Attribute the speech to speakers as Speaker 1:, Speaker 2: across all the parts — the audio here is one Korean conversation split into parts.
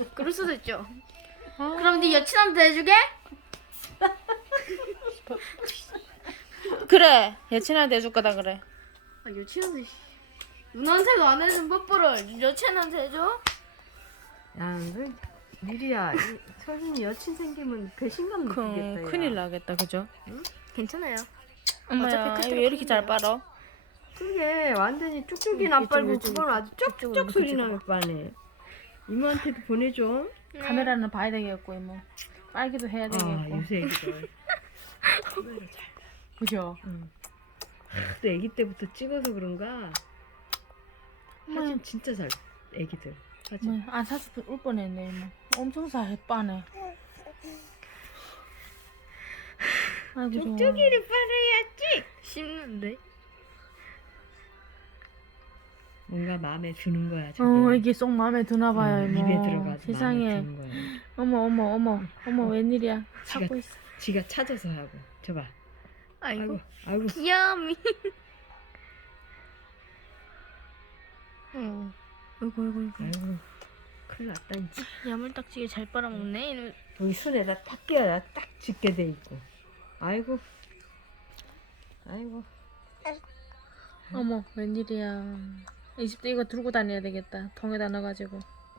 Speaker 1: 그럴 수도 있죠.
Speaker 2: 아,
Speaker 1: 그럼 네 여친한테 해주게?
Speaker 2: 그래. 여친한테 해줄 거다 그래.
Speaker 1: 아, 여친한테 누나한테도 안 해준 뽀뽀를 여친한테 해줘?
Speaker 3: 야, 너 미리야. 서준이 여친 생기면 배신감 느끼겠다. 야.
Speaker 2: 큰일 나겠다, 그죠?
Speaker 1: 괜찮아요.
Speaker 2: 엄마야,
Speaker 1: 어차피
Speaker 2: 왜 이렇게 잘
Speaker 1: 큰일이에요.
Speaker 2: 빨어?
Speaker 3: 그게 완전히 쭉쭉이 안 빨고
Speaker 1: 이쪽으로,
Speaker 3: 그걸 아주
Speaker 1: 이쪽으로
Speaker 3: 쪽쪽 소리
Speaker 1: 이쪽으로.
Speaker 3: 나면 빠네. 이모한테도 보내줘.
Speaker 2: 카메라는 봐야 되겠고, 이모. 빨기도 해야
Speaker 3: 아,
Speaker 2: 되겠고.
Speaker 3: 요새 애기들. 카메라 잘.
Speaker 2: 그죠?
Speaker 3: 또 애기 때부터 찍어서 그런가? 사진 진짜 잘. 애기들 사진.
Speaker 2: 안 사서 울 뻔했네, 이모. 엄청 잘 빠네. 아이고, 좋아.
Speaker 3: 쪽쪽이를 빨아야지.
Speaker 1: 씹는데?
Speaker 3: 뭔가 마음에 드는 거야. 저게.
Speaker 2: 이게 쏙 마음에 드나 봐요, 이모.
Speaker 3: 입에 들어가서
Speaker 2: 세상에.
Speaker 3: 마음에 드는 거야.
Speaker 2: 어머, 웬일이야. 찾고 있어.
Speaker 3: 지가 찾아서 하고. 저봐.
Speaker 1: 아이고.
Speaker 3: 아이고.
Speaker 1: 귀여미. 어. 아이고.
Speaker 3: 아이고. 큰일 났다 이제.
Speaker 1: 야물딱지게 잘 빨아먹네. 이놈.
Speaker 3: 여기 손에다 탁 끼워야 딱 짚게 돼 있고. 아이고. 아이고.
Speaker 2: 어머, 웬일이야. 20대 이거 들고 다녀야 되겠다. 통에다 넣어가지고.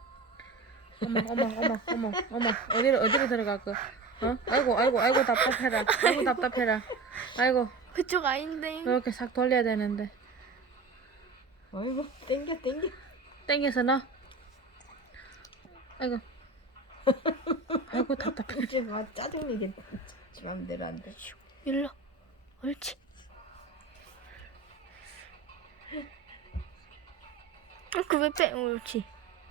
Speaker 2: 어머. 어디로 들어갈까? 아이고, 답답해라. 아이고,
Speaker 1: 그쪽 아닌데.
Speaker 2: 이렇게 싹 돌려야 되는데.
Speaker 3: 아이고. 땡겨.
Speaker 2: 땡겨서 넣어. 아이고, 답답해.
Speaker 3: 이제 막 짜증내겠다. 지 맘대로 안 돼.
Speaker 1: 일로. 옳지. 그왜 빼? 옳지.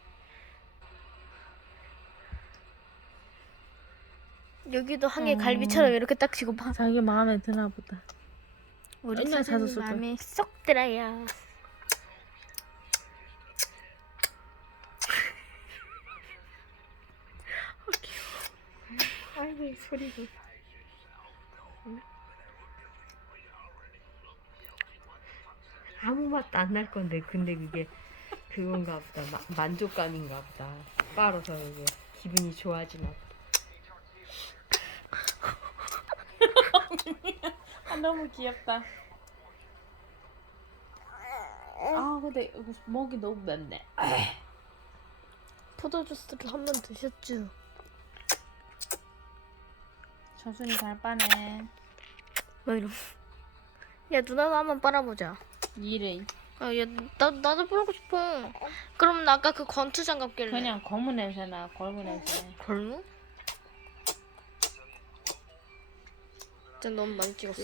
Speaker 1: 여기도 한 개 갈비처럼 이렇게 딱 치고 봐.
Speaker 2: 자기 마음에 드나 보다.
Speaker 1: 우리
Speaker 2: 맨날
Speaker 1: 사진
Speaker 2: 사줬을 걸.
Speaker 1: 마음에 쏙 들어요.
Speaker 3: 아이고 소리도. 아무 맛도 안 날 건데 근데 그게 그건가 보다. 만족감인가 보다. 빨아서 이게 기분이 좋아지나 보다.
Speaker 2: 너무 귀엽다. 근데 목이 너무 맵네.
Speaker 1: 포도주스를 한 번 드셨죠?
Speaker 2: 저순이 잘 빠네.
Speaker 1: 왜 이러? 야 누나도 한번 빨아보자.
Speaker 2: 이래.
Speaker 1: 야 나도 빨고 싶어. 그럼 나 아까 그 권투 장갑 낄래.
Speaker 2: 그냥 고무 냄새나, 골무 냄새.
Speaker 1: 걸무? 진짜 너무 많이 찍었어.